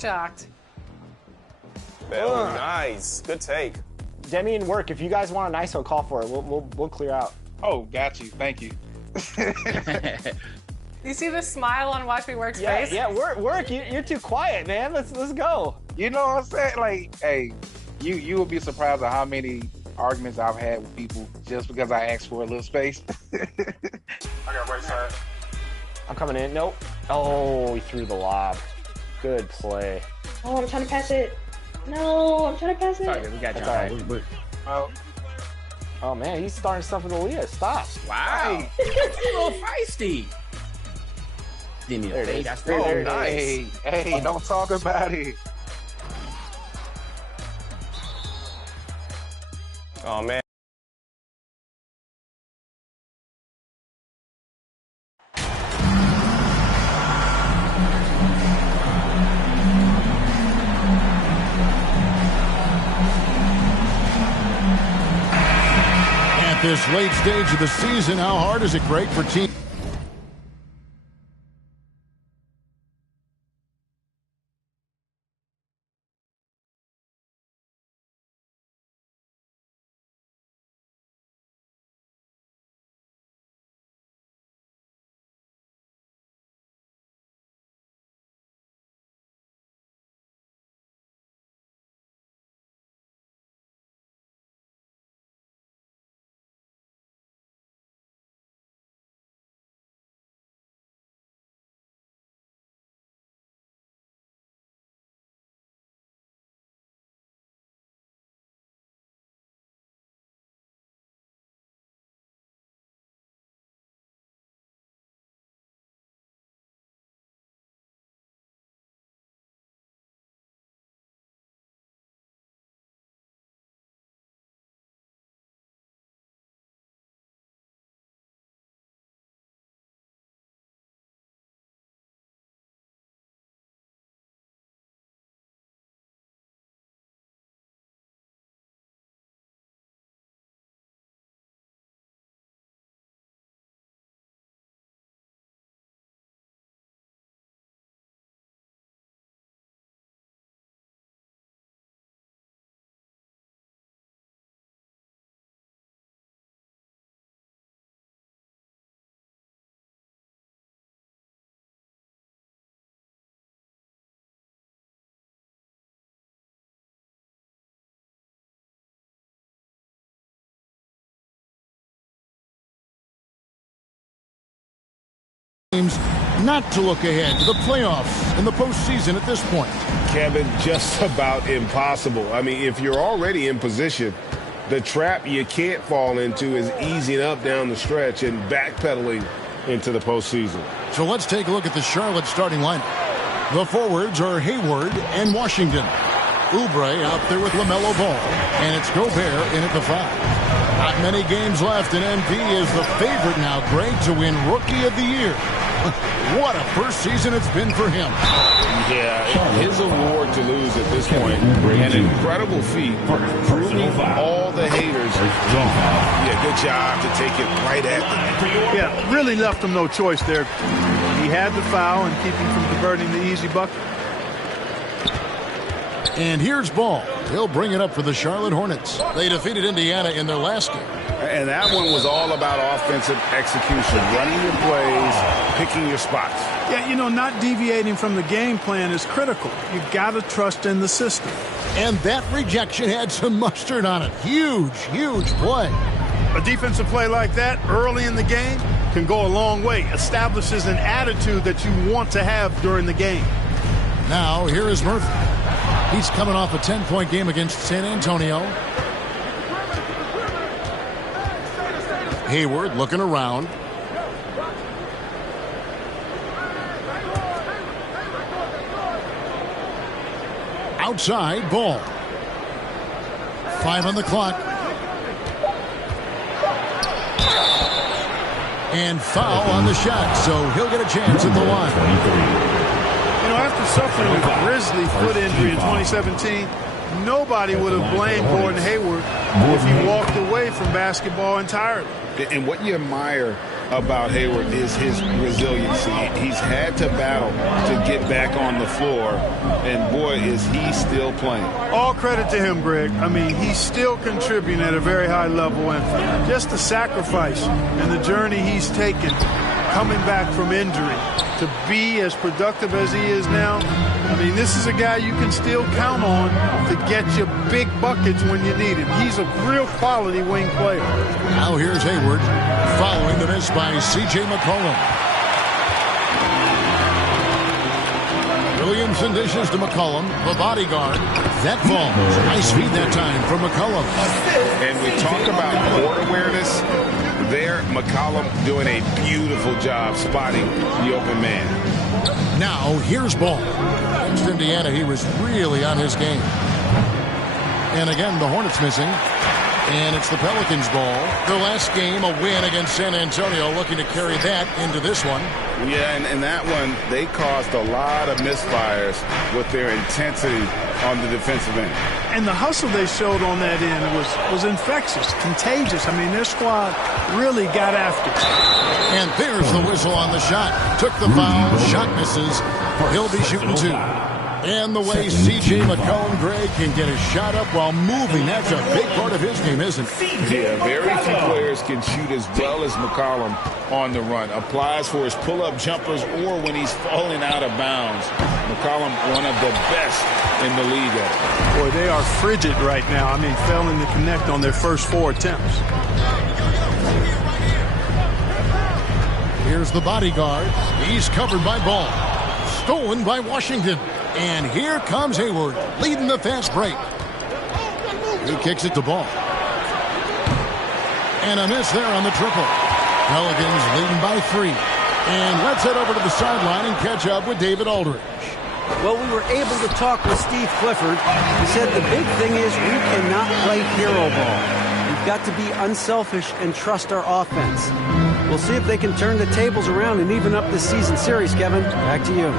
shocked. Oh, nice. Good take. Demi and Work, if you guys want an ISO, call for it. We'll clear out. Oh, got you. Thank you. You see the smile on Watch Me Work's face? Yeah, Work, you're too quiet, man. Let's go. You know what I'm saying? Like, hey, you will be surprised at how many arguments I've had with people just because I asked for a little space. I got right side. I'm coming in. Nope. Oh, he threw the lob. Good play. Oh, I'm trying to pass it. No, I'm trying to pass it. Sorry, we got you. Oh, man, he's starting stuff with Aaliyah. Stop. Wow. It's a little feisty. Give me a fade. That's Nice. Hey, don't talk about it. Oh, man. At this late stage of the season, how hard is it, Greg, for teams? Not to look ahead to the playoffs and the postseason at this point. Kevin, just about impossible. I mean, if you're already in position, the trap you can't fall into is easing up down the stretch and backpedaling into the postseason. So let's take a look at the Charlotte starting lineup. The forwards are Hayward and Washington. Oubre out there with LaMelo Ball. And it's Gobert in at the 5. Not many games left, and MP is the favorite now, Greg, to win Rookie of the Year. What a first season it's been for him. Yeah, his award to lose at this point, an incredible feat, proving all the haters. Yeah, good job to take it right at them. Yeah, really left him no choice there. He had the foul and keep him from converting the easy bucket. And here's Ball. He'll bring it up for the Charlotte Hornets. They defeated Indiana in their last game. And that one was all about offensive execution, running your plays, picking your spots. Yeah, you know, not deviating from the game plan is critical. You got to trust in the system. And that rejection had some mustard on it. Huge, huge play. A defensive play like that early in the game can go a long way. Establishes an attitude that you want to have during the game. Now, here is Murphy. He's coming off a 10-point game against San Antonio. Hayward looking around. Outside, Ball. 5 on the clock. And foul on the shot, so he'll get a chance at the line. You know, after suffering a grisly foot injury in 2017, nobody would have blamed Gordon Hayward if he walked away from basketball entirely. And what you admire about Hayward is his resiliency. He's had to battle to get back on the floor, and boy, is he still playing. All credit to him, Greg. I mean, he's still contributing at a very high level, and just the sacrifice and the journey he's taken coming back from injury to be as productive as he is now. I mean, this is a guy you can still count on to get you big buckets when you need him. He's a real quality wing player. Now here's Hayward following the miss by C.J. McCollum. Williamson dishes to McCollum, the bodyguard. That falls. Nice feed that time from McCollum. And we talk about court awareness. There, McCollum doing a beautiful job spotting the open man. Now, here's Ball. Against Indiana, he was really on his game. And again, the Hornets missing. And it's the Pelicans' ball. Their last game, a win against San Antonio, looking to carry that into this one. Yeah, and that one, they caused a lot of misfires with their intensity on the defensive end. And the hustle they showed on that end was infectious, contagious. I mean, their squad really got after it. And there's the whistle on the shot. Took the foul, shot misses. He'll be shooting two. And the way C.J. McCollum, Greg, can get a shot up while moving, that's a big part of his game, isn't it? Yeah, very few players can shoot as well as McCollum on the run. Applies for his pull-up jumpers or when he's falling out of bounds. McCollum, one of the best in the league at it. Boy, they are frigid right now. I mean, failing to connect on their first 4 attempts. Here's the bodyguard. He's covered by Ball. Stolen by Washington. And here comes Hayward, leading the fast break. He kicks it to Ball. And a miss there on the triple. Pelicans leading by 3. And let's head over to the sideline and catch up with David Aldridge. Well, we were able to talk with Steve Clifford. He said the big thing is we cannot play hero ball. We've got to be unselfish and trust our offense. We'll see if they can turn the tables around and even up this season series, Kevin. Back to you.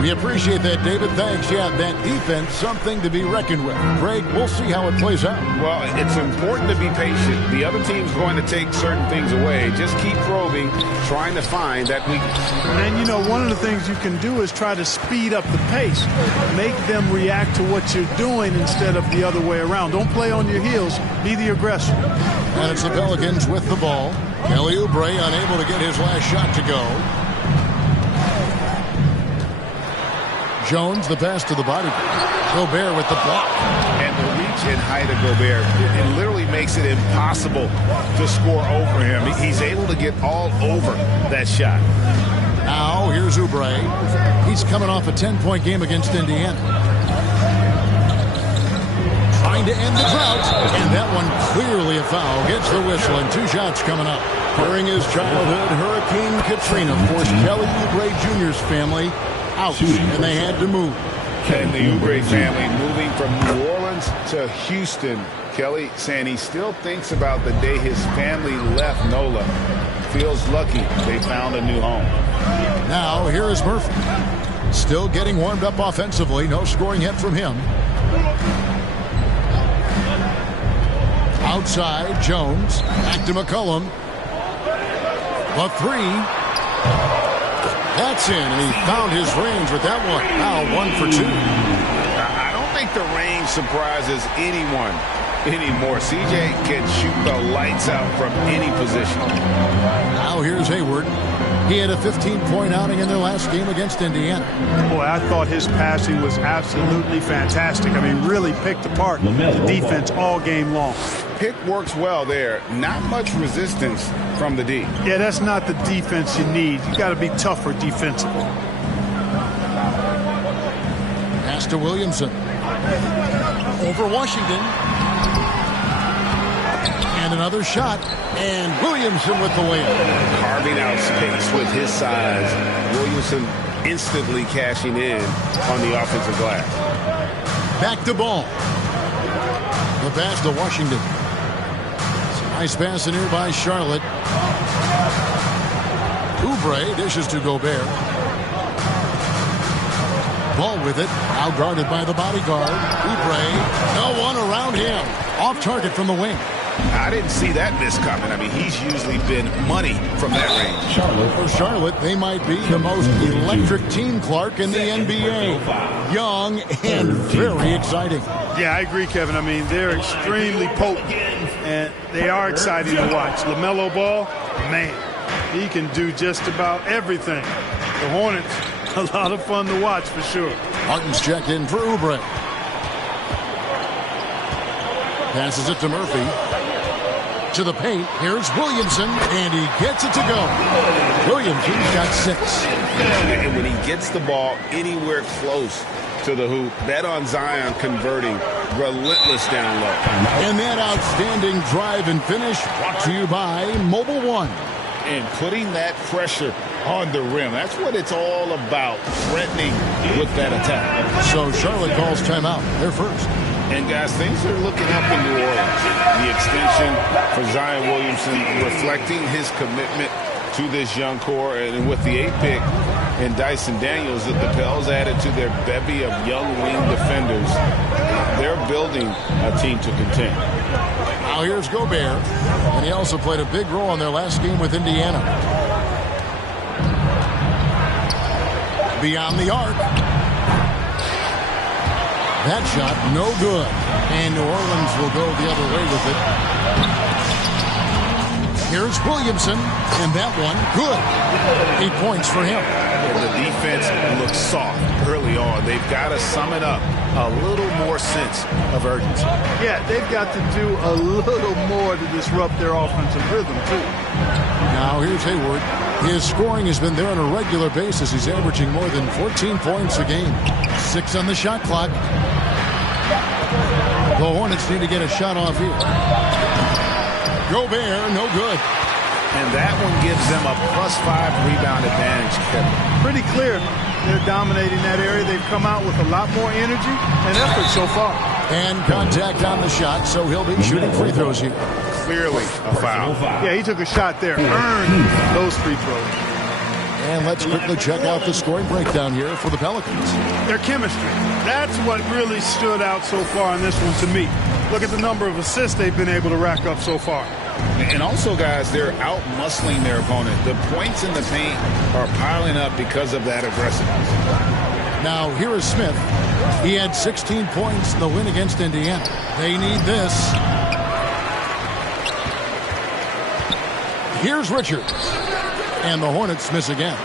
We appreciate that, David. Thanks. Yeah, that defense, something to be reckoned with. Greg, we'll see how it plays out. Well, it's important to be patient. The other team's going to take certain things away. Just keep probing, trying to find that weakness. And, you know, one of the things you can do is try to speed up the pace. Make them react to what you're doing instead of the other way around. Don't play on your heels. Be the aggressor. And it's the Pelicans with the ball. Kelly Oubre unable to get his last shot to go. Jones, the pass to the body. Gobert with the block. And the reach and height of Gobert, it literally makes it impossible to score over him. He's able to get all over that shot. Now, here's Oubre. He's coming off a 10-point game against Indiana. Trying to end the drought, and that one clearly a foul. Gets the whistle, and 2 shots coming up. During his childhood, Hurricane Katrina forced Kelly Oubre Jr.'s family out, and they had to move. And the Oubre family moving from New Orleans to Houston. Kelly saying he still thinks about the day his family left NOLA. Feels lucky they found a new home. Now, here is Murphy. Still getting warmed up offensively. No scoring yet from him. Outside, Jones. Back to McCollum. A 3. That's in, and he found his range with that one. Now 1 for 2. I don't think the range surprises anyone anymore. CJ can shoot the lights out from any position. Now here's Hayward. He had a 15-point outing in their last game against Indiana. Boy, I thought his passing was absolutely fantastic. I mean, really picked apart the defense all game long. Pick works well there. Not much resistance from the D. Yeah, that's not the defense you need. You got to be tougher defensively. Pass to Williamson. Over Washington. And another shot. And Williamson with the layup. Carving out space with his size. Williamson instantly cashing in on the offensive glass. Back to Ball. The pass to Washington. Nice pass in here by Charlotte. Oubre dishes to Gobert. Ball with it. Now guarded by the bodyguard. Oubre. No one around him. Off target from the wing. I didn't see that miss coming. I mean, he's usually been money from that range. For Charlotte, they might be the most electric team, Clark, in the NBA. Young and very exciting. Yeah, I agree, Kevin. I mean, they're extremely potent, and they are exciting to watch. LaMelo Ball, man, he can do just about everything. The Hornets, a lot of fun to watch for sure. Martin's checked in for Oubre. Passes it to Murphy. To the paint. Here's Williamson, and he gets it to go. Williamson's got 6. And when he gets the ball anywhere close to the hoop, bet on Zion converting, relentless down low. And that outstanding drive and finish brought to you by Mobile One. And putting that pressure on the rim. That's what it's all about, threatening with that attack. So Charlotte calls timeout. They're first. And, guys, things are looking up in New Orleans. The extension for Zion Williamson reflecting his commitment to this young core. And with the 8th pick and Dyson Daniels, that the Pels added to their bevy of young wing defenders, they're building a team to contend. Now here's Gobert. And he also played a big role in their last game with Indiana. Beyond the arc. That shot, no good. And New Orleans will go the other way with it. Here's Williamson, and that one, good. 8 points for him. The defense looks soft early on. They've got to sum it up. A little more sense of urgency. Yeah, they've got to do a little more to disrupt their offensive rhythm, too. Now here's Hayward. His scoring has been there on a regular basis. He's averaging more than 14 points a game. 6 on the shot clock. The Hornets need to get a shot off here. Gobert, no good. And that one gives them a +5 rebound advantage, Kevin. Pretty clear they're dominating that area. They've come out with a lot more energy and effort so far. And contact on the shot, so he'll be shooting free throws here. Clearly a foul. Yeah, he took a shot there. Earned those free throws. And let's quickly check out the scoring breakdown here for the Pelicans. Their chemistry. That's what really stood out so far in this one to me. Look at the number of assists they've been able to rack up so far. And also, guys, they're out-muscling their opponent. The points in the paint are piling up because of that aggressiveness. Now, here is Smith. He had 16 points in the win against Indiana. They need this. Here's Richards. And the Hornets miss again.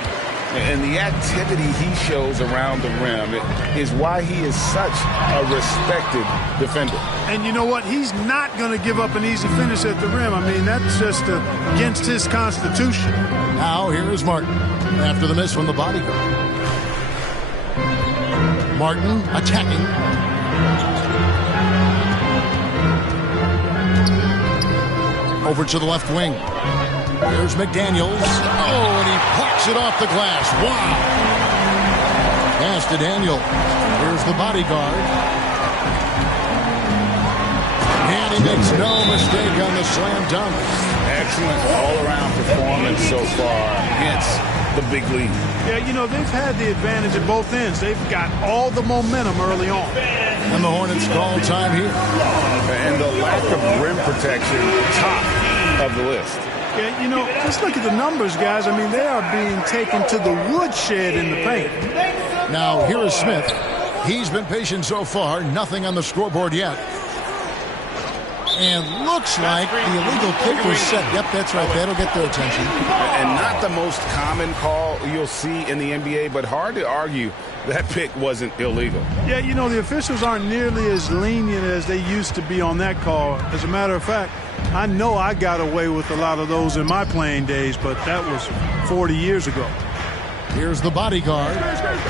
And the activity he shows around the rim is why he is such a respected defender. And you know what? He's not going to give up an easy finish at the rim. I mean, that's just against his constitution. Now, here is Martin after the miss from the bodyguard. Martin attacking. Over to the left wing. Here's McDaniels. Oh, and he plucks it off the glass. Wow. Pass to Daniel. Here's the bodyguard. And he makes no mistake on the slam dunk. Excellent all-around performance so far against the big lead. Yeah, you know, they've had the advantage at both ends. They've got all the momentum early on. And the Hornets call time here. And the lack of rim protection, top of the list. Yeah, you know, just look at the numbers, guys. I mean, they are being taken to the woodshed in the paint. Now, here is Smith. He's been patient so far. Nothing on the scoreboard yet. And looks like the illegal kick was set. Yep, that's right. That'll get their attention. And not the most common call you'll see in the NBA, but hard to argue that pick wasn't illegal. Yeah, you know, the officials aren't nearly as lenient as they used to be on that call. As a matter of fact, I know I got away with a lot of those in my playing days, but that was 40 years ago. Here's the bodyguard.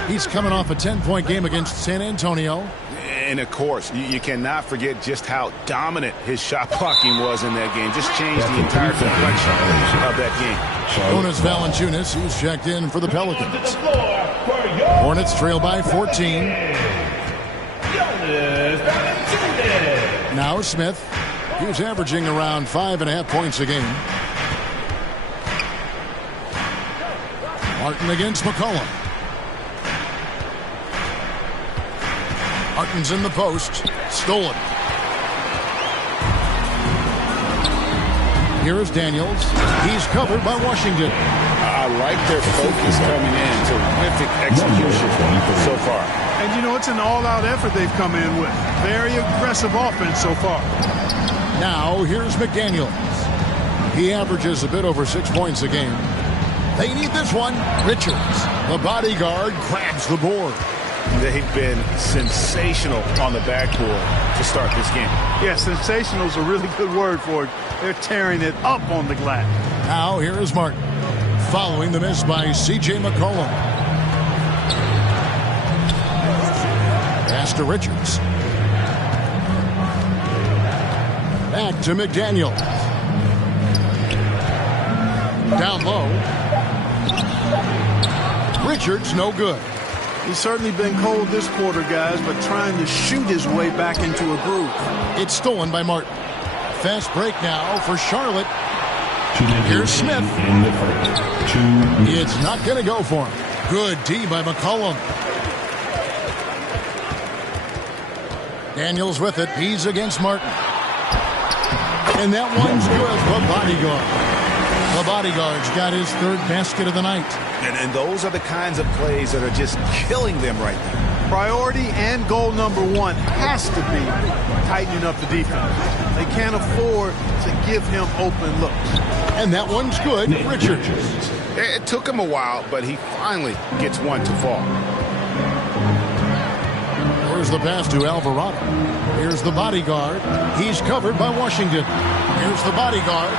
He's coming off a 10-point game against San Antonio. And, of course, you cannot forget just how dominant his shot blocking was in that game. Just changed the entire complexion of that game. Jonas Valanciunas, who's checked in for the Pelicans. Hornets trail by 14. Now Smith. He's averaging around 5.5 points a game. Martin against McCollum. Martin's in the post. Stolen. Here is Daniels. He's covered by Washington. I like their focus coming in. Terrific execution so far. And, you know, it's an all-out effort they've come in with. Very aggressive offense so far. Now, here's McDaniels. He averages a bit over 6 points a game. They need this one. Richards, the bodyguard, grabs the board. They've been sensational on the backboard to start this game. Yeah, sensational is a really good word for it. They're tearing it up on the glass. Now, here is Martin. Following the miss by C.J. McCollum. Pass to Richards. Back to McDaniel. Down low. Richards, no good. He's certainly been cold this quarter, guys, but trying to shoot his way back into a groove. It's stolen by Martin. Fast break now for Charlotte. Here's Smith. It's not going to go for him. Good D by McCollum. Daniels with it. He's against Martin. And that one's good. The bodyguard. The bodyguard's got his third basket of the night. And those are the kinds of plays that are just killing them right now. Priority and goal number one has to be tightening up the defense. They can't afford to give him open looks. And that one's good. Richards. It took him a while, but he finally gets one to fall. Here's the pass to Alvarado. Here's the bodyguard. He's covered by Washington. Here's the bodyguard.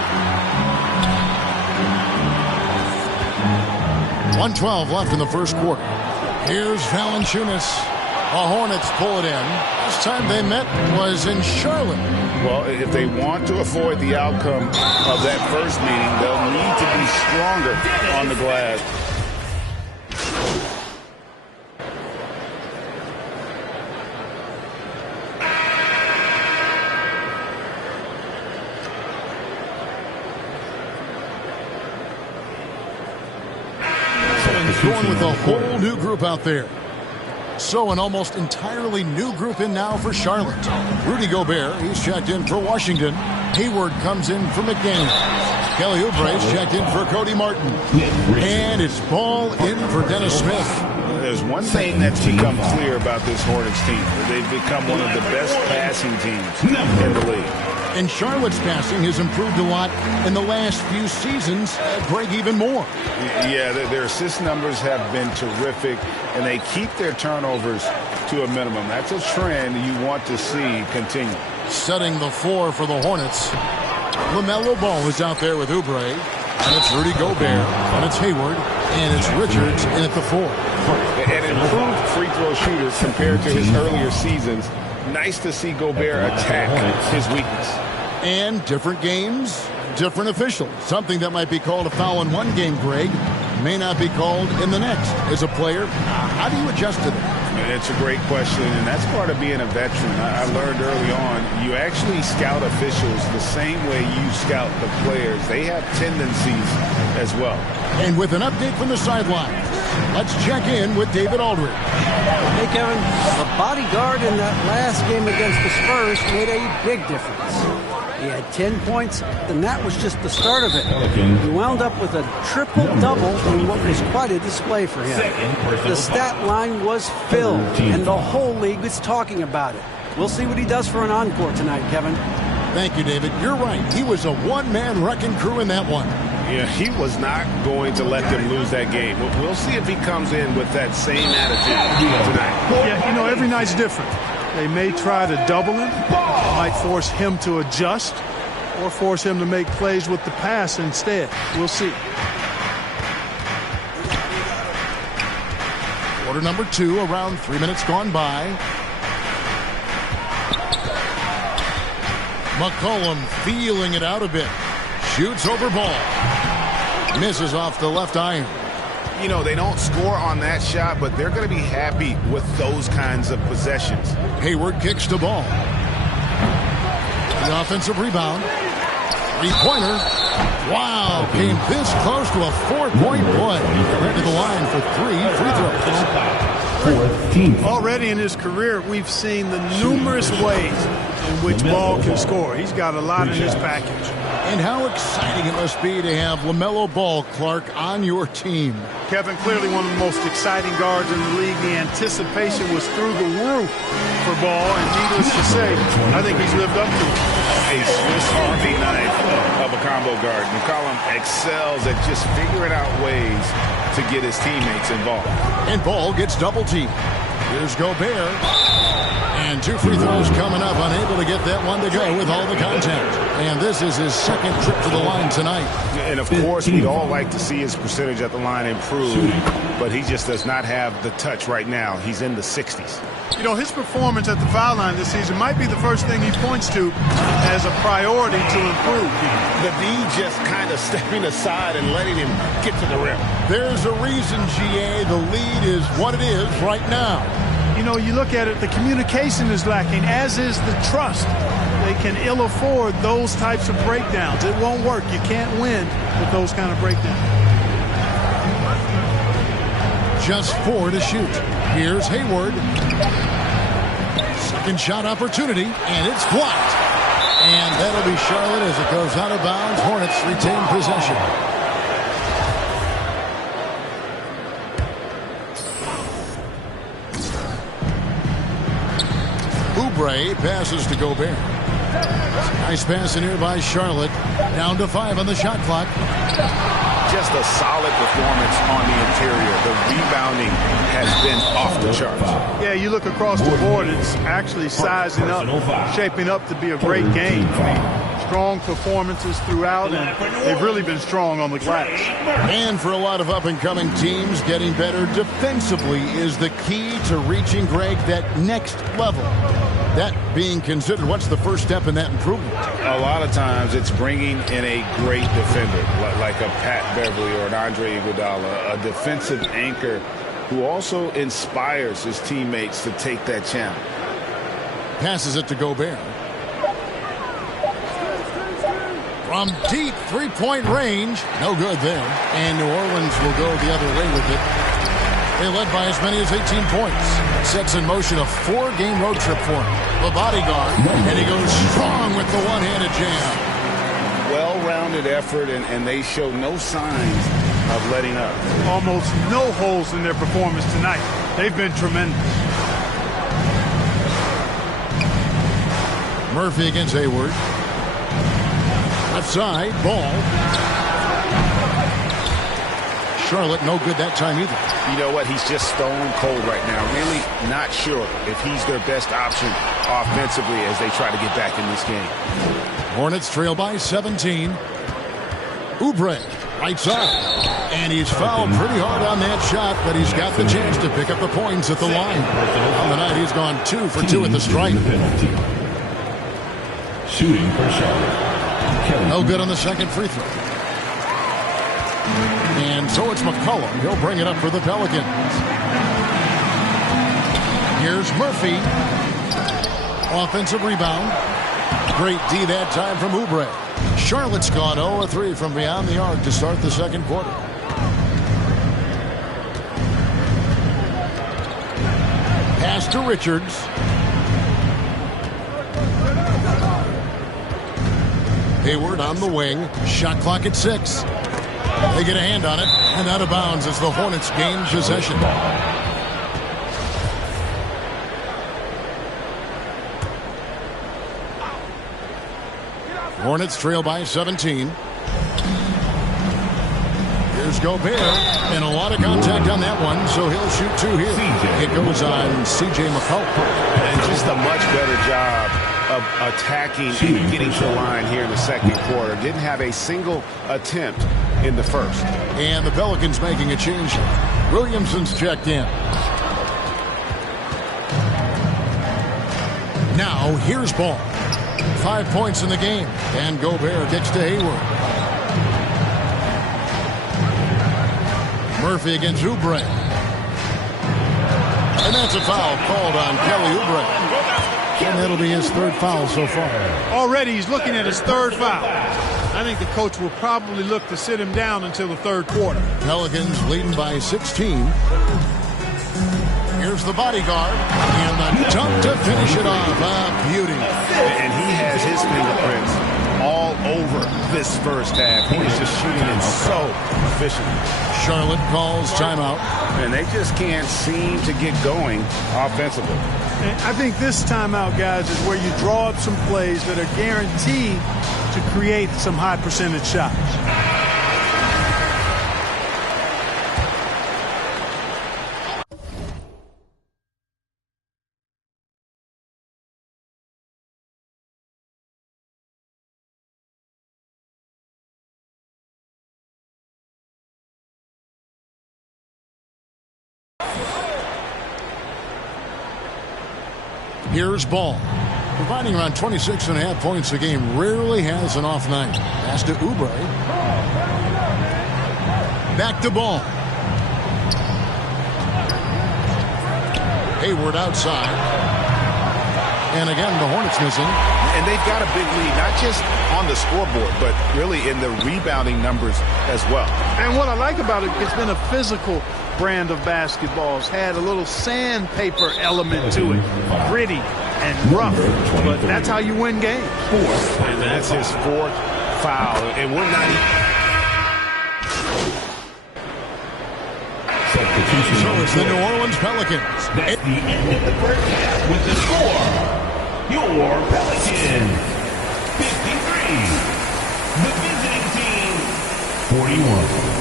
1:12 left in the first quarter. Here's Valanciunas. The Hornets pull it in. Last time they met was in Charlotte. Well, if they want to avoid the outcome of that first meeting, they'll need to be stronger on the glass. Going with a whole new group out there. So an almost entirely new group in now for Charlotte. Rudy Gobert, he's checked in for Washington. Hayward comes in for McDaniel. Kelly Oubre's checked in for Cody Martin. And it's ball in for Dennis Smith. There's one thing that's become clear about this Hornets team. They've become one of the best passing teams in the league. And Charlotte's passing has improved a lot in the last few seasons. Greg, even more. Yeah, their assist numbers have been terrific, and they keep their turnovers to a minimum. That's a trend you want to see continue. Setting the floor for the Hornets. LaMelo Ball is out there with Oubre. And it's Rudy Gobert. And it's Hayward. And it's Richards in at the 4. An improved free throw shooter compared to his earlier seasons. Nice to see Gobert attack his weakness. And different games, different officials. Something that might be called a foul in one game, Greg, may not be called in the next. As a player, how do you adjust to that? It's a great question, and that's part of being a veteran. I learned early on, you actually scout officials the same way you scout the players. They have tendencies as well. And with an update from the sideline, let's check in with David Aldridge. Hey, Kevin, the bodyguard in that last game against the Spurs made a big difference. He had 10 points, and that was just the start of it. He wound up with a triple-double in what was quite a display for him. The stat line was filled, and the whole league was talking about it. We'll see what he does for an encore tonight, Kevin. Thank you, David. You're right. He was a one-man wrecking crew in that one. Yeah, he was not going to let them lose that game. We'll see if he comes in with that same attitude tonight. Yeah, you know, every night's different. They may try to double him, might force him to adjust, or force him to make plays with the pass instead. We'll see. Quarter number 2, around 3 minutes gone by. McCollum feeling it out a bit. Shoots over ball. Misses off the left iron. You know, they don't score on that shot, but they're going to be happy with those kinds of possessions. Hayward kicks the ball. The offensive rebound. Three-pointer. Wow, came this close to a 4-point play. Right to the line for 3 free throws. fourth team. Already in his career, we've seen the numerous ways in which Ball can score. He's got a lot in his package. And how exciting it must be to have LaMelo Ball, Clark, on your team. Kevin, clearly one of the most exciting guards in the league. The anticipation was through the roof for Ball, and needless to say, I think he's lived up to it. A Swiss Army knife of a combo guard. McCollum excels at just figuring out ways to get his teammates involved. And Ball gets double teamed. Here's Gobert. And 2 free throws coming up, unable to get that one to go with all the contact. And this is his second trip to the line tonight. And of course, we'd all like to see his percentage at the line improve, but he just does not have the touch right now. He's in the 60s. You know, his performance at the foul line this season might be the first thing he points to as a priority to improve. The D just kind of stepping aside and letting him get to the rim. There's a reason, GA, the lead is what it is right now. You know, you look at it, the communication is lacking, as is the trust. They can ill afford those types of breakdowns. It won't work. You can't win with those kind of breakdowns. Just 4 to shoot. Here's Hayward. Second shot opportunity, and it's blocked. And that'll be Charlotte as it goes out of bounds. Hornets retain possession. Oubre passes to Gobert. Nice pass in here by Charlotte. Down to 5 on the shot clock. Just a solid performance on the interior. The rebounding has been off the charts. Yeah, you look across the board, it's actually sizing up, shaping up to be a great game. Strong performances throughout, and they've really been strong on the glass. And for a lot of up-and-coming teams, getting better defensively is the key to reaching, Greg, that next level. That being considered, what's the first step in that improvement? A lot of times it's bringing in a great defender, like a Pat Beverly or an Andre Iguodala, a defensive anchor who also inspires his teammates to take that challenge. Passes it to Gobert. From deep three-point range, no good there. And New Orleans will go the other way with it. They led by as many as 18 points. Sets in motion a 4-game road trip for him. The bodyguard, and he goes strong with the one-handed jam. Well-rounded effort, and they show no signs of letting up. Almost no holes in their performance tonight. They've been tremendous. Murphy against Hayward. Left side, Ball. Charlotte, no good that time either. You know what? He's just stone cold right now. Really not sure if he's their best option offensively as they try to get back in this game. Hornets trail by 17. Oubre, right side. And he's fouled pretty hard on that shot, but he's got the chance to pick up the points at the line. On the night, he's gone 2 for 2 at the stripe. Shooting for Charlotte. No good on the second free throw. And so it's McCollum. He'll bring it up for the Pelicans. Here's Murphy. Offensive rebound. Great D that time from Oubre. Charlotte's gone 0-3 from beyond the arc to start the second quarter. Pass to Richards. Hayward on the wing. Shot clock at 6. They get a hand on it, and out of bounds as the Hornets gain possession. Hornets trail by 17. Here's Gobert, and a lot of contact on that one, so he'll shoot 2 here. It goes on C.J. McCollum. And just a much better job of attacking and getting to the line here in the second quarter. Didn't have a single attempt in the first. And the Pelicans making a change. Williamson's checked in. Now here's Ball. 5 points in the game. And Gobert gets to Hayward. Murphy against Oubre. And that's a foul called on Kelly Oubre. And that'll be his 3rd foul so far. Already he's looking at his 3rd foul. I think the coach will probably look to sit him down until the 3rd quarter. Pelicans leading by 16. Here's There's the bodyguard. And the dunk to finish it off. A beauty. And he has his fingerprints all over this first half. He is just shooting it so efficiently. Charlotte calls timeout. And they just can't seem to get going offensively. And I think this timeout, guys, is where you draw up some plays that are guaranteed to create some high percentage shots. Here's Ball. Providing around 26.5 points a game, rarely has an off night. Pass to Oubre. Back to Ball. Hayward outside. And again, the Hornets missing. And they've got a big lead, not just on the scoreboard, but really in the rebounding numbers as well. And what I like about it, it's been a physical brand of basketball. It's had a little sandpaper element to it. Gritty and rough, but that's how you win games. And that's his fourth foul. And we're not So it's the New Orleans Pelicans. That's the end of the first half with the score. Your Pelicans 53. The visiting team 41.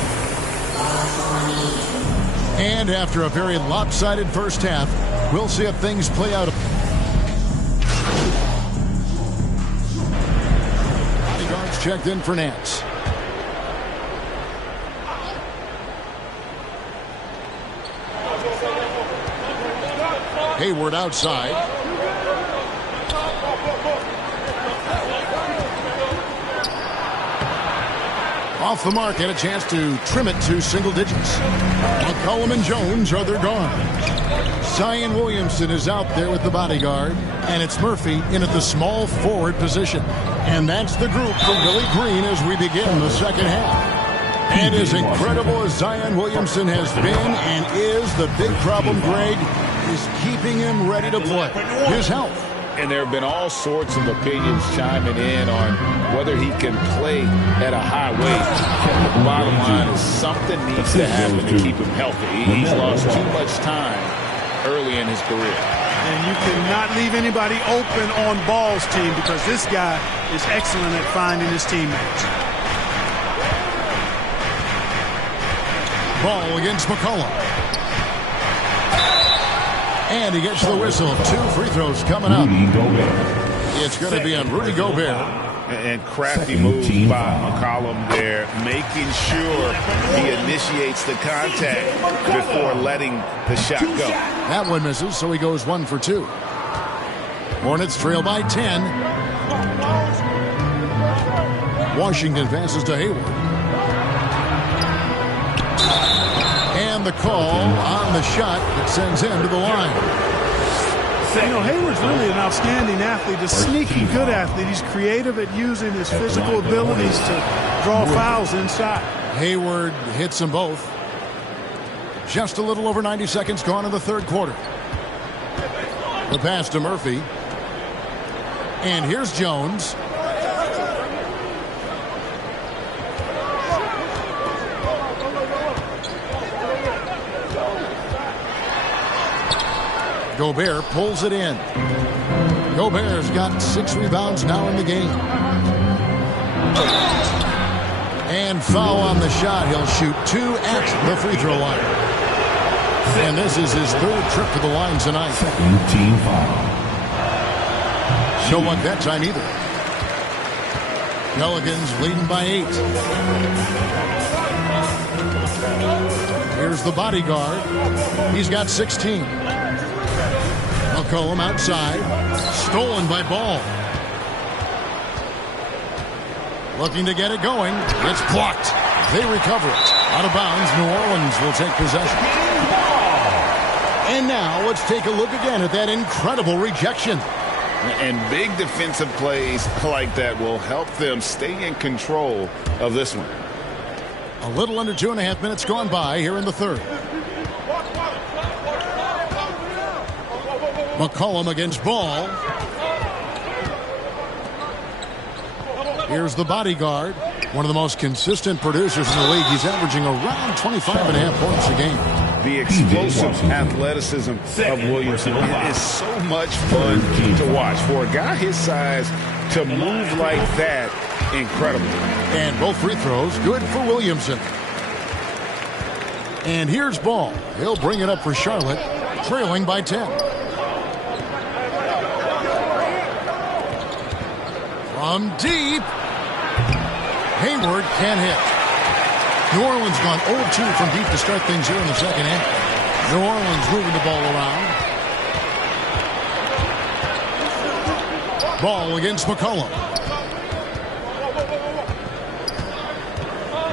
And after a very lopsided first half, we'll see if things play out. The guards checked in for Nance. Hayward outside. Off the mark and a chance to trim it to single digits. McCollum and Jones are their guards. Zion Williamson is out there with the bodyguard, and it's Murphy in at the small forward position. And that's the group for Willie Green as we begin the second half. And as incredible as Zion Williamson has been and is, the big problem, Greg, is keeping him ready to play. His health. And there have been all sorts of opinions chiming in on whether he can play at a high weight. The bottom line is something needs to happen to keep him healthy. He's lost too much time early in his career. And you cannot leave anybody open on Ball's team because this guy is excellent at finding his teammates. Ball against McCollum. And he gets the whistle. 2 free throws coming up. It's going to be on Rudy Gobert. And crafty move by McCollum there, making sure he initiates the contact before letting the shot go. That one misses, so he goes 1 for 2. Hornets trail by 10. Washington passes to Hayward. And the call on the shot that sends him to the line. You know, Hayward's really an outstanding athlete, a sneaky good athlete. He's creative at using his physical abilities to draw fouls inside. Hayward hits them both. Just a little over 90 seconds gone in the third quarter. The pass to Murphy. And here's Jones. Gobert pulls it in. Gobert's got 6 rebounds now in the game. And foul on the shot. He'll shoot 2 at the free throw line. And this is his 3rd trip to the line tonight. Team foul. No luck that time either. Pelicans leading by 8. Here's the bodyguard. He's got 16. McCollum outside. Stolen by Ball. Looking to get it going. It's blocked. They recover it. Out of bounds. New Orleans will take possession. And now let's take a look again at that incredible rejection. And big defensive plays like that will help them stay in control of this one. A little under 2.5 minutes gone by here in the third. McCollum against Ball. Here's the bodyguard. One of the most consistent producers in the league. He's averaging around 25.5 points a game. The explosive athleticism of Williamson is so much fun to watch. For a guy his size to move like that, incredible. And both free throws good for Williamson. And here's Ball. He'll bring it up for Charlotte, trailing by 10. From deep. Hayward can't hit. New Orleans gone 0-2 from deep to start things here in the second half. New Orleans moving the ball around. Ball against McCollum.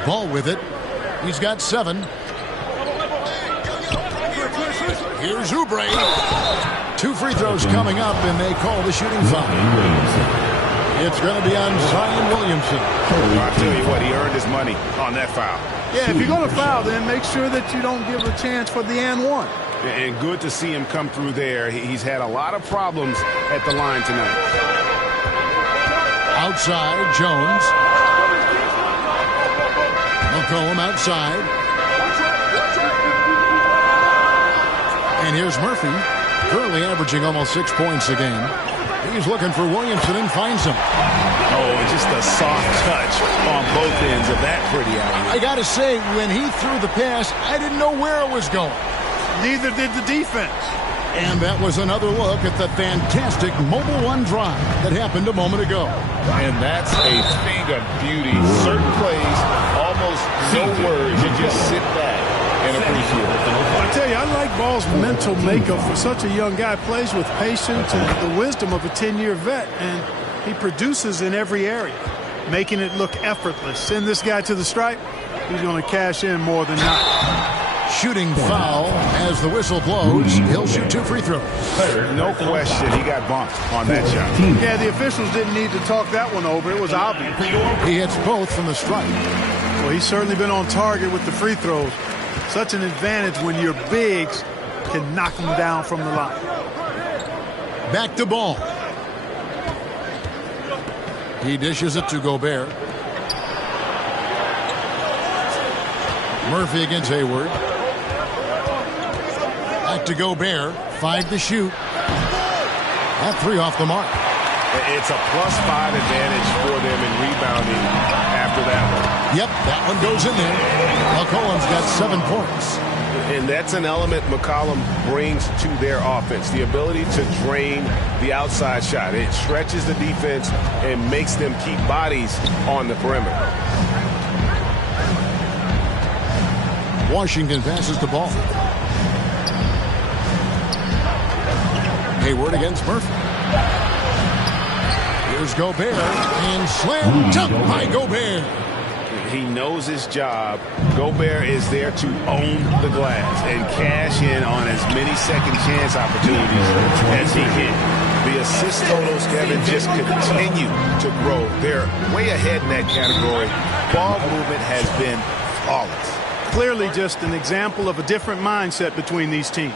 Ball with it. He's got 7. Here's Oubre. 2 free throws coming up, and they call the shooting foul. It's going to be on Zion Williamson. I'll tell you what, he earned his money on that foul. Yeah, if you're going to foul, then make sure that you don't give a chance for the and one. And good to see him come through there. He's had a lot of problems at the line tonight. Outside, Jones. McCollum outside. And here's Murphy, currently averaging almost 6 points a game. He's looking for Williamson and finds him. Oh, just a soft touch on both ends of that pretty alley. I got to say, when he threw the pass, I didn't know where it was going. Neither did the defense. And that was another look at the fantastic Mobile One drive that happened a moment ago. And that's a thing of beauty. Certain plays, almost no words. You just sit back and appreciate it. I tell you, I like Ball's mental makeup for such a young guy. Plays with patience and the wisdom of a 10-year vet, and he produces in every area, making it look effortless. Send this guy to the stripe, he's going to cash in more than not. Shooting foul as the whistle blows. He'll shoot 2 free throws. No question, he got bumped on that shot. Yeah, the officials didn't need to talk that one over. It was obvious. He hits both from the stripe. Well, he's certainly been on target with the free throws. Such an advantage when your bigs can knock them down from the line. Back to Ball. He dishes it to Gobert. Murphy against Hayward. Back to Gobert. 5 to shoot. That 3 off the mark. It's a +5 advantage for them in rebounding after that one. Yep, that one goes in there. McCollum's got 7 points. And that's an element McCollum brings to their offense, the ability to drain the outside shot. It stretches the defense and makes them keep bodies on the perimeter. Washington passes the ball. Hayward against Murphy. Here's Gobert, and slam dunk by Gobert. He knows his job. Gobert is there to own the glass and cash in on as many second chance opportunities as he can. The assist totals, Kevin, just continue to grow. They're way ahead in that category. Ball movement has been flawless. Clearly just an example of a different mindset between these teams.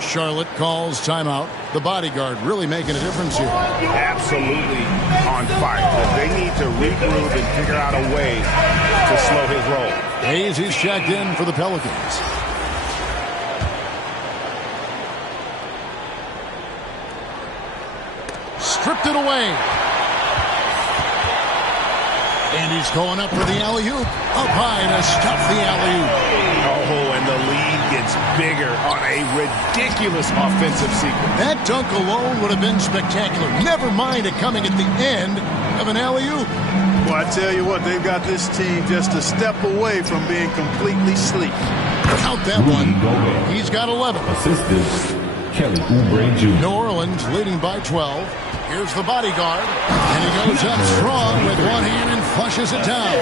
Charlotte calls timeout. The bodyguard really making a difference here. Absolutely on fire. But they need to regroup and figure out a way to slow his roll. Hayes is checked in for the Pelicans. Stripped it away. And he's going up for the alley-oop. Up high to stop the alley-oop. Oh, and the lead gets bigger on a ridiculous offensive sequence. That dunk alone would have been spectacular. Never mind it coming at the end of an alley-oop. Well, I tell you what, they've got this team just a step away from being completely sleek. Count that one. He's got 11. Assistance, Kelly Oubre Jr. New Orleans leading by 12. Here's the bodyguard, and he goes up strong with one hand and flushes it down.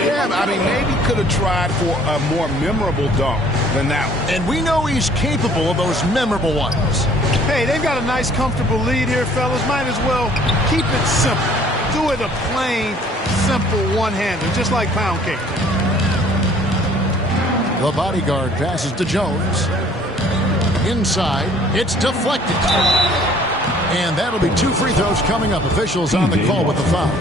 Yeah, I mean, maybe could have tried for a more memorable dunk than that one. And we know he's capable of those memorable ones. Hey, they've got a nice, comfortable lead here, fellas. Might as well keep it simple. Do it a plain, simple one-hander, just like pound cake. The bodyguard passes to Jones. Inside, it's deflected. And that'll be 2 free throws coming up. Officials on the call with the foul.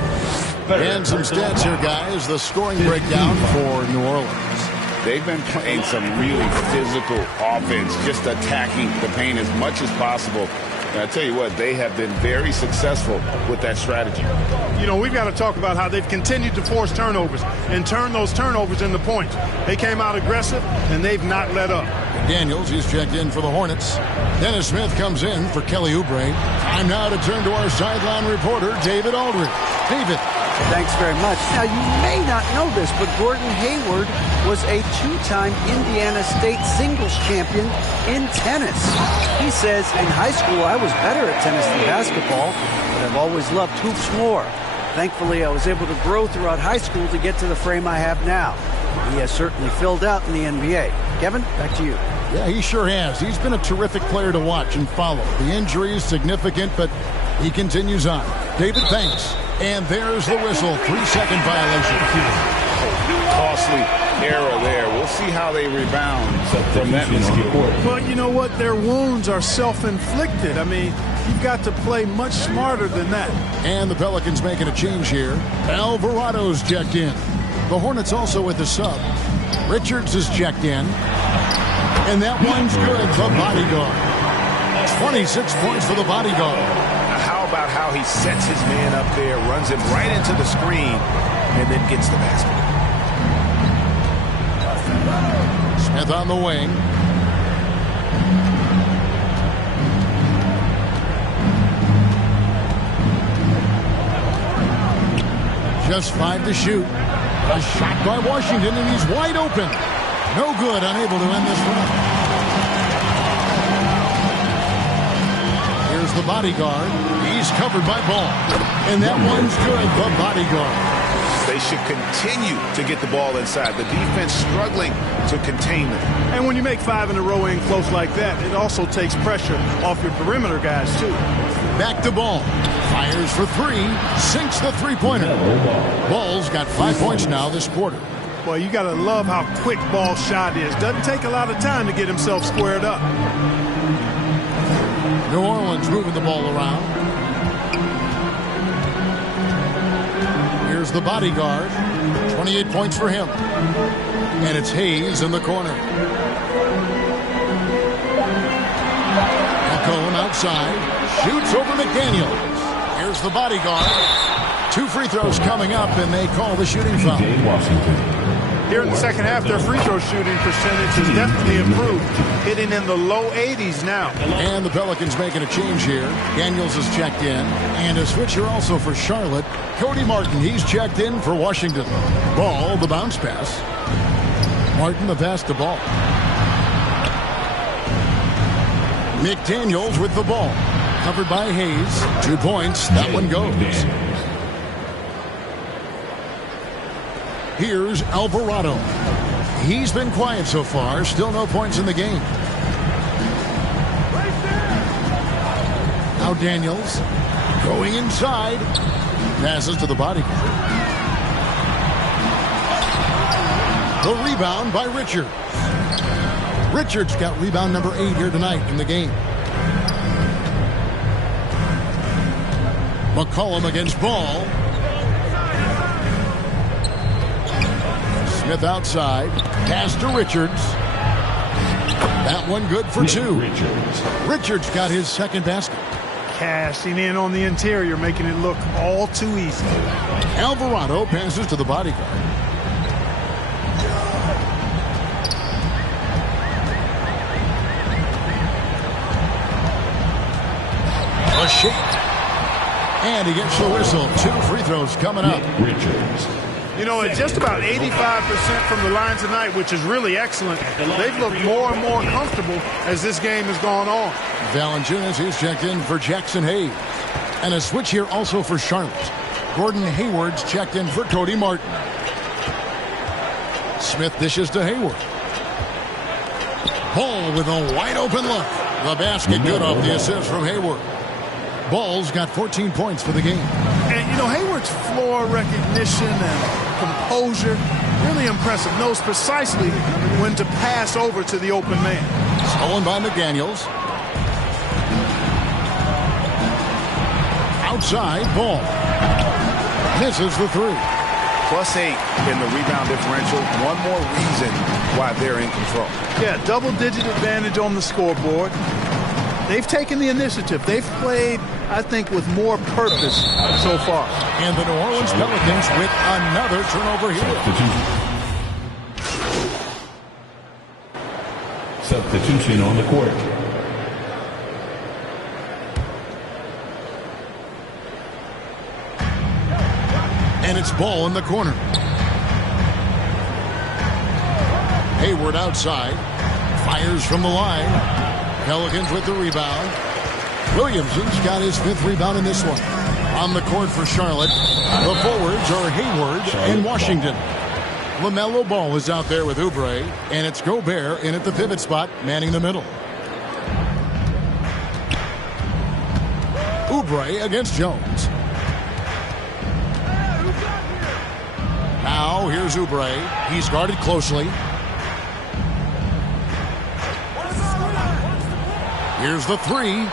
And some stats here, guys. The scoring breakdown for New Orleans. They've been playing some really physical offense, just attacking the paint as much as possible. And I tell you what, they have been very successful with that strategy. You know, we've got to talk about how they've continued to force turnovers and turn those turnovers into points. They came out aggressive, and they've not let up. Daniels, he's checked in for the Hornets. Dennis Smith comes in for Kelly Oubre. Time now to turn to our sideline reporter, David Aldridge. David. Thanks very much. Now, you may not know this, but Gordon Hayward was a 2-time Indiana State singles champion in tennis. He says, in high school, I was better at tennis than basketball, but I've always loved hoops more. Thankfully, I was able to grow throughout high school to get to the frame I have now. He has certainly filled out in the NBA. Kevin, back to you. Yeah, he sure has. He's been a terrific player to watch and follow. The injury is significant, but he continues on. David, thanks. And there's the whistle. 3-second violation. Costly error there. We'll see how they rebound from that miscue. But you know what? Their wounds are self-inflicted. I mean, you've got to play much smarter than that. And the Pelicans making a change here. Alvarado's checked in. The Hornets also with the sub. Richards is checked in. And that one's good. The bodyguard. 26 points for the bodyguard. How about how he sets his man up there, runs him right into the screen, and then gets the basket. Smith on the wing. Just 5 to shoot. A shot by Washington, and he's wide open. No good, unable to end this run. Here's the bodyguard. He's covered by Ball. And that one's good, the bodyguard. They should continue to get the ball inside. The defense struggling to contain them. And when you make 5 in a row in close like that, it also takes pressure off your perimeter guys, too. Back to Ball. Fires for 3. Sinks the three-pointer. Ball's got 5 points now this quarter. Boy, you got to love how quick Ball's shot is. Doesn't take a lot of time to get himself squared up. New Orleans moving the ball around. Here's the bodyguard. 28 points for him. And it's Hayes in the corner. McCollum outside. Shoots over McDaniels. Here's the bodyguard. 2 free throws coming up, and they call the shooting foul. Here in the second half, their free throw shooting percentage has definitely improved, hitting in the low 80s now. And the Pelicans making a change here. Daniels is checked in. And a switcher also for Charlotte. Cody Martin, he's checked in for Washington. Ball, the bounce pass. Martin, the pass to Ball. McDaniels with the ball. Covered by Hayes. 2 points. That one goes. Here's Alvarado. He's been quiet so far. Still no points in the game. Now Daniels going inside. Passes to the bodyguard. The rebound by Richards. Richards got rebound number 8 here tonight in the game. McCollum against Ball. Smith outside. Pass to Richards. That one good for 2. Richards got his second basket. Cashing in on the interior, making it look all too easy. Alvarado passes to the bodyguard. A shake. And he gets the whistle. 2 free throws coming up. Richards. You know, at just about 85% from the line tonight, which is really excellent, they've looked more and more comfortable as this game has gone on. Valanciunas, he's checked in for Jackson Hayes. And a switch here also for Charlotte. Gordon Hayward's checked in for Cody Martin. Smith dishes to Hayward. Ball with a wide open look. The basket good off the assist from Hayward. Ball's got 14 points for the game. And, you know, Hayward's floor recognition and composure, really impressive. Knows precisely when to pass over to the open man. Stolen by McDaniels. Outside, Ball. Misses the three. +8 in the rebound differential. One more reason why they're in control. Yeah, double-digit advantage on the scoreboard. They've taken the initiative. They've played, I think, with more purpose so far. And the New Orleans Pelicans with another turnover here. Substitution on the court. And it's Ball in the corner. Hayward outside. Fires from the line. Pelicans with the rebound. Williamson's got his 5th rebound in this one. On the court for Charlotte, the forwards are Hayward and Washington. LaMelo Ball is out there with Oubre, and it's Gobert in at the pivot spot, manning the middle. Oubre against Jones. Now here's Oubre. He's guarded closely. Here's the three.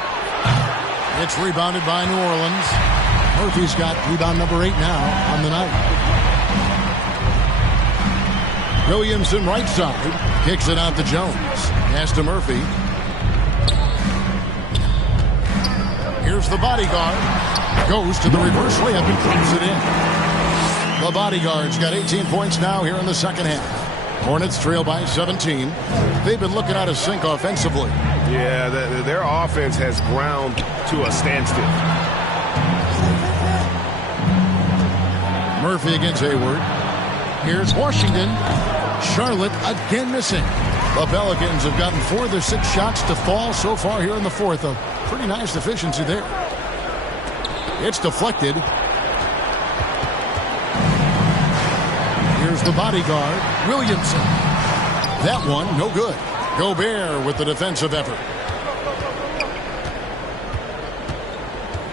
It's rebounded by New Orleans. Murphy's got rebound number 8 now on the night. Williamson right side. Kicks it out to Jones. Pass to Murphy. Here's the bodyguard. Goes to the reverse layup and drops it in. The bodyguard's got 18 points now here in the second half. Hornets trail by 17. They've been looking out of sync offensively. Yeah, their offense has ground to a standstill. Murphy against Hayward. Here's Washington. Charlotte again missing. The Pelicans have gotten 4 of their 6 shots to fall so far here in the fourth. A pretty nice efficiency there. It's deflected. Here's the bodyguard, Williamson. That one, no good. Gobert with the defensive effort.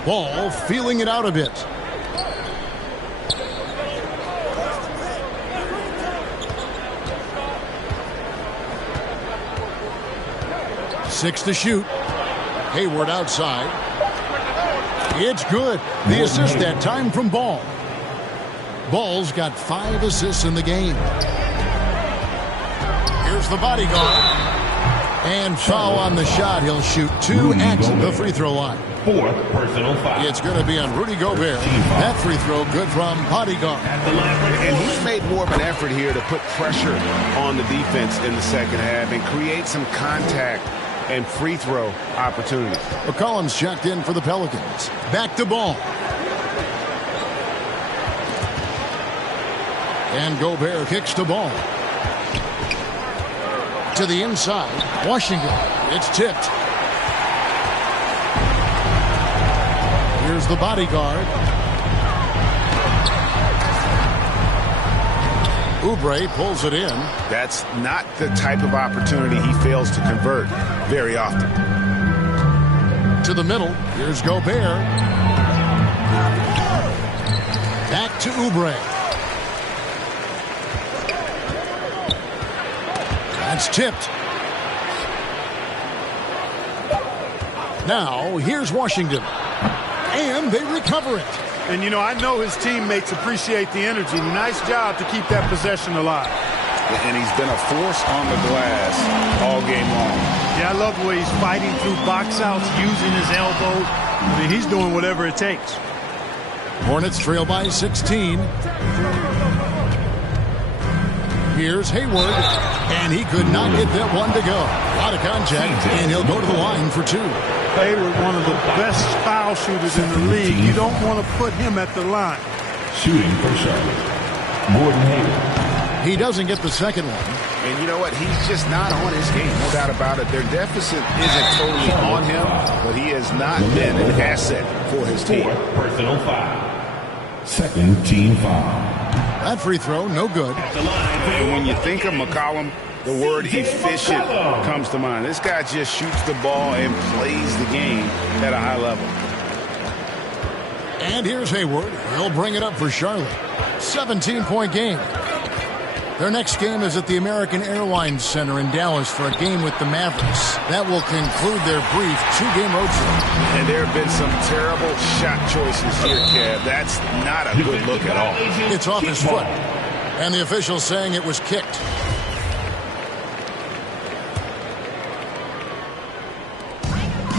Ball feeling it out a bit. Six to shoot. Hayward outside. It's good. The assist that time from Ball. Ball's got 5 assists in the game. Here's the bodyguard. And foul on the shot. He'll shoot 2 at the free throw line. 4th personal foul. It's going to be on Rudy Gobert. That free throw good from bodyguard. And he's made more of an effort here to put pressure on the defense in the second half and create some contact and free throw opportunities. McCollum's checked in for the Pelicans. Back to Ball. And Gobert kicks to Ball. To the inside. Washington. It's tipped. Here's the bodyguard. Oubre pulls it in. That's not the type of opportunity he fails to convert very often. To the middle. Here's Gobert. Back to Oubre. That's tipped. Now, here's Washington. And they recover it. And, you know, I know his teammates appreciate the energy. Nice job to keep that possession alive. And he's been a force on the glass all game long. Yeah, I love the way he's fighting through box outs, using his elbows. I mean, he's doing whatever it takes. Hornets trail by 16. Here's Hayward, and he could not get that one to go. Out of contact, and he'll go to the line for 2. Hayward, one of the best foul shooters in the league. You don't want to put him at the line. Shooting for Charlotte, Gordon Hayward. He doesn't get the second one. And you know what? He's just not on his game, no doubt about it. Their deficit isn't totally on him, but he has not been an asset for his team. 4th personal foul. 2nd team foul. That free throw, no good. And when you think of McCollum, the word efficient comes to mind. This guy just shoots the ball and plays the game at a high level. And here's Hayward. He'll bring it up for Charlotte. 17-point game. Their next game is at the American Airlines Center in Dallas for a game with the Mavericks. That will conclude their brief 2-game road trip. And there have been some terrible shot choices here, Kev. That's not a good look at all. It's off his foot, and the official saying it was kicked.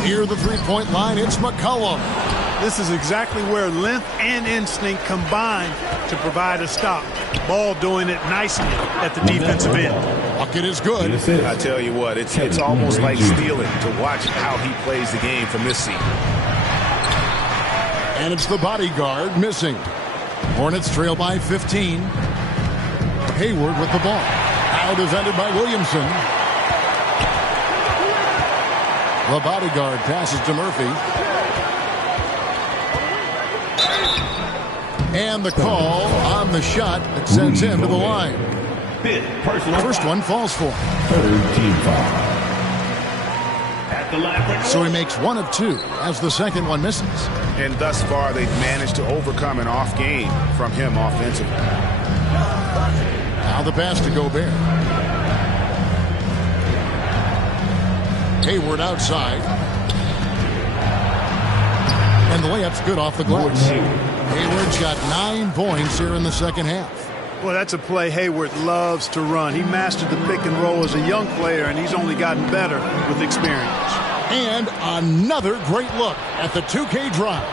Near the three-point line, it's McCollum. This is exactly where length and instinct combine to provide a stop. Ball doing it nicely at the defensive end. Bucket is good. I tell you what, it's almost like stealing to watch how he plays the game from this seat. And it's the bodyguard missing. Hornets trail by 15. Hayward with the ball. Now defended by Williamson. The bodyguard passes to Murphy. And the call on the shot that sends him to the line. First one falls for him. So he makes 1 of 2 as the second one misses. And thus far, they've managed to overcome an off game from him offensively. Now the pass to Gobert. Hayward outside. And the layup's good off the glass. Hayward's got 9 points here in the second half. Well, that's a play Hayward loves to run. He mastered the pick and roll as a young player, and he's only gotten better with experience. And another great look at the 2K drive.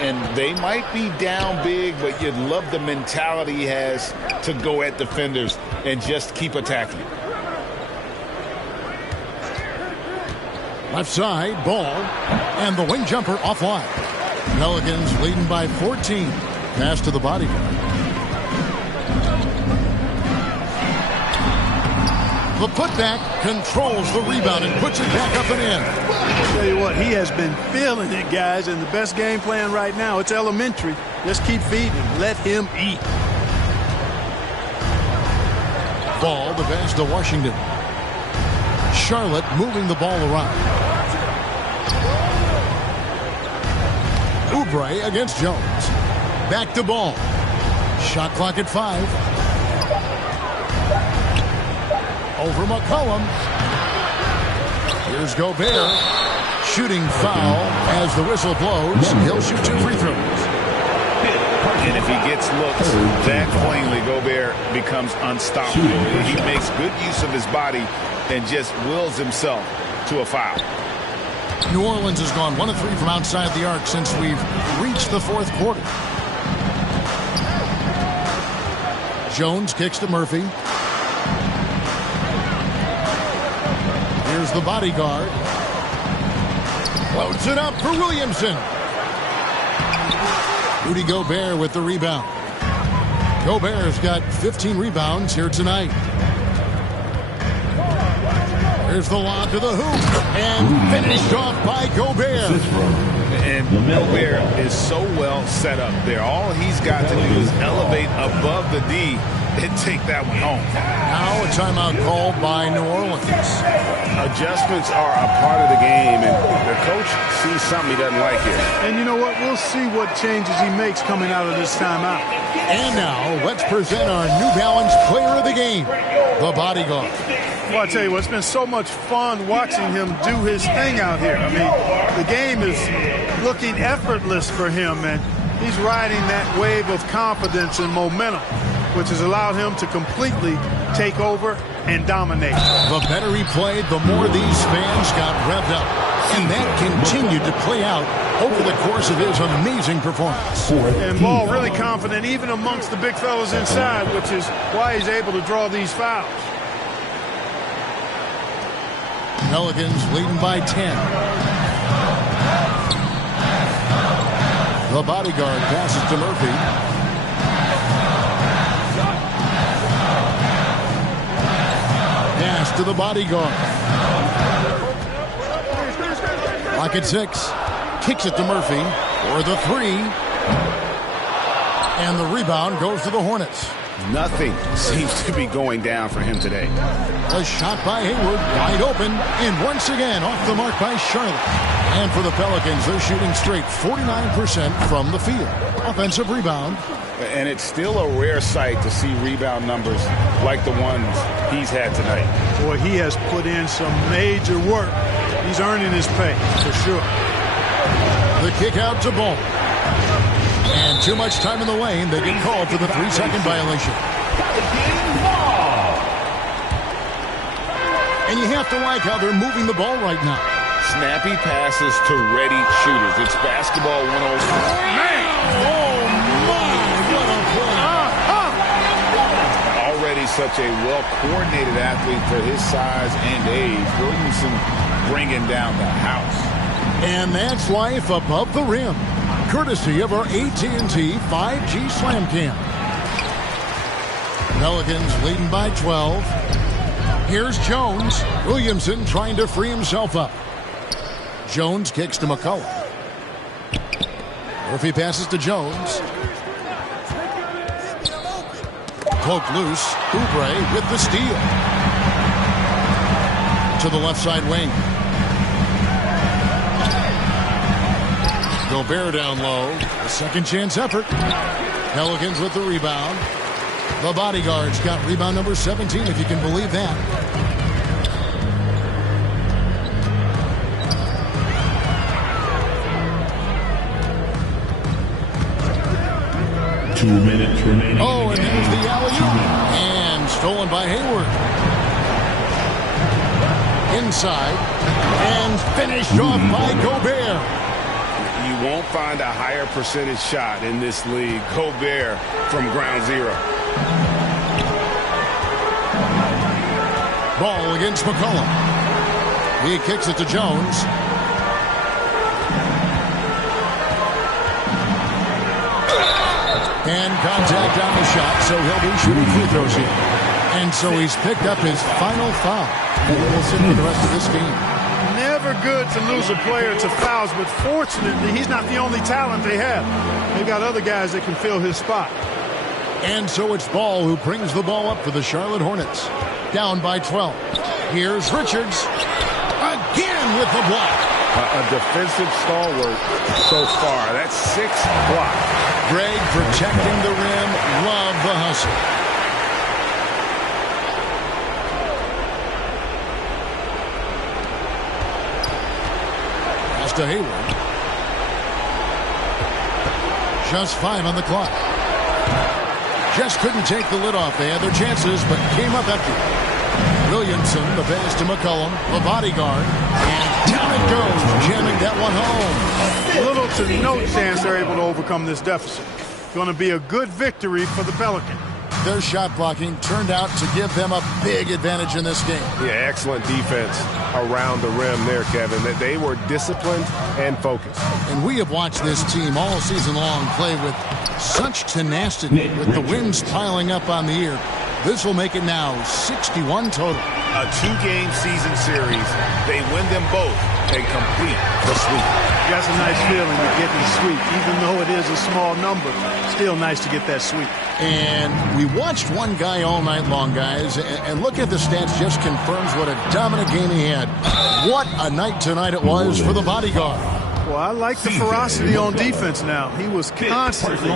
And they might be down big, but you'd love the mentality he has to go at defenders and just keep attacking. Left side, ball, and the wing jumper offline. Pelicans leading by 14. Pass to the bodyguard. The putback controls the rebound and puts it back up and in. I'll tell you what, he has been feeling it, guys, and the best game plan right now, it's elementary. Just keep feeding him. Let him eat. Ball, the pass to Washington. Charlotte moving the ball around. Oubre against Jones. Back to Ball. Shot clock at 5. Over McCollum. Here's Gobert. Shooting foul as the whistle blows. He'll shoot 2 free throws. And if he gets looks, that plainly Gobert becomes unstoppable. He makes good use of his body and just wills himself to a foul. New Orleans has gone 1 of 3 from outside the arc since we've reached the 4th quarter. Jones kicks to Murphy. Here's the bodyguard. Floats it up for Williamson. Rudy Gobert with the rebound. Gobert's got 15 rebounds here tonight. Here's the lob to the hoop. And finished off by Gobert. And Gobert is so well set up there. All he's got to do is elevate above the D and take that one home. Now a timeout called by New Orleans. Adjustments are a part of the game, and the coach sees something he doesn't like here. And you know what? We'll see what changes he makes coming out of this timeout. And now let's present our New Balance player of the game, the bodyguard. Well, I tell you what, it's been so much fun watching him do his thing out here. I mean, the game is looking effortless for him, and he's riding that wave of confidence and momentum, which has allowed him to completely take over and dominate. The better he played, the more these fans got revved up. And that continued to play out over the course of his amazing performance. And Ball really confident even amongst the big fellas inside, which is why he's able to draw these fouls. Pelicans leading by 10. The bodyguard passes to Murphy. Pass to the bodyguard. Clock at 6. Kicks it to Murphy for the 3. And the rebound goes to the Hornets. Nothing seems to be going down for him today. A shot by Hayward, wide open, and once again off the mark by Charlotte. And for the Pelicans, they're shooting straight 49% from the field. Offensive rebound. And it's still a rare sight to see rebound numbers like the ones he's had tonight. Boy, he has put in some major work. He's earning his pay, for sure. The kick out to Ball. And too much time in the lane. They get called for the 3-second violation. And you have to like how they're moving the ball right now. Snappy passes to ready shooters. It's basketball 101. Man! Oh, my! What a play! Already such a well-coordinated athlete for his size and age. Williamson bringing down the house. And that's life above the rim, courtesy of our AT&T 5G Slam Cam. Pelicans leading by 12. Here's Jones. Williamson trying to free himself up. Jones kicks to McCullough. Murphy passes to Jones. Poke loose. Oubre with the steal. To the left side wing. Gobert down low. A second chance effort. Pelicans with the rebound. The bodyguard's got rebound number 17, if you can believe that. 2 minutes remaining. Oh, and there's the alley-oop. And stolen by Hayward. Inside. And finished off by Gobert. You won't find a higher percentage shot in this league. Gobert from ground zero. Ball against McCullough. He kicks it to Jones. And contact on the shot, so he'll be shooting free throws here. And so he's picked up his final foul. And he'll sit for the rest of this game. Never good to lose a player to fouls, but fortunately, he's not the only talent they have. They've got other guys that can fill his spot. And so it's Ball who brings the ball up for the Charlotte Hornets. Down by 12. Here's Richards. Again with the block. A defensive stalwart so far. That's 6 blocks. Greg protecting the rim. Love the hustle. Pass to Hayward. Just 5 on the clock. Just couldn't take the lid off. They had their chances, but came up empty. Williamson, the pass to McCollum, the bodyguard, and down it goes, jamming that one home. Little to no chance they're able to overcome this deficit. Going to be a good victory for the Pelicans. Their shot blocking turned out to give them a big advantage in this game. Yeah, excellent defense around the rim there, Kevin. They were disciplined and focused. And we have watched this team all season long play with such tenacity, with the wins piling up on the year. This will make it now 61 total. A 2-game season series. They win them both and complete the sweep. That's a nice feeling to get the sweep. Even though it is a small number, still nice to get that sweep. And we watched one guy all night long, guys, and look at the stats, just confirms what a dominant game he had. What a night tonight it was for the bodyguard. Well, I like the ferocity on defense now. He was constantly...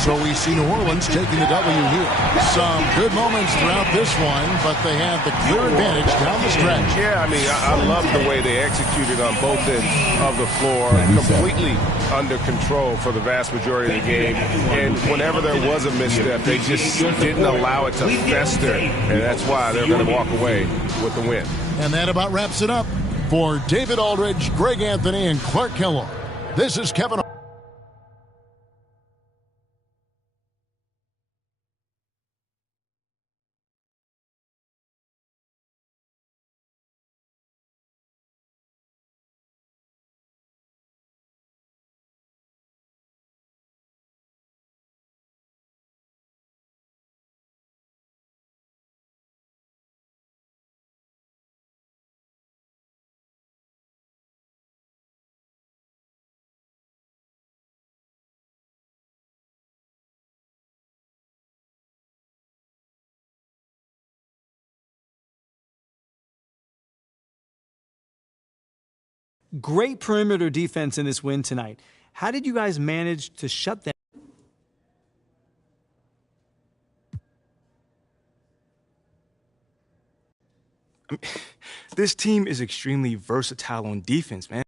So we see New Orleans taking the W here. Some good moments throughout this one, but they have the clear advantage down the stretch. Yeah, I mean, I love the way they executed on both ends of the floor. Completely under control for the vast majority of the game. And whenever there was a misstep, they just didn't allow it to fester. And that's why they're going to walk away with the win. And that about wraps it up. For David Aldridge, Greg Anthony, and Clark Kellogg, this is Kevin Great perimeter defense in this win tonight. How did you guys manage to shut them? This team is extremely versatile on defense, man.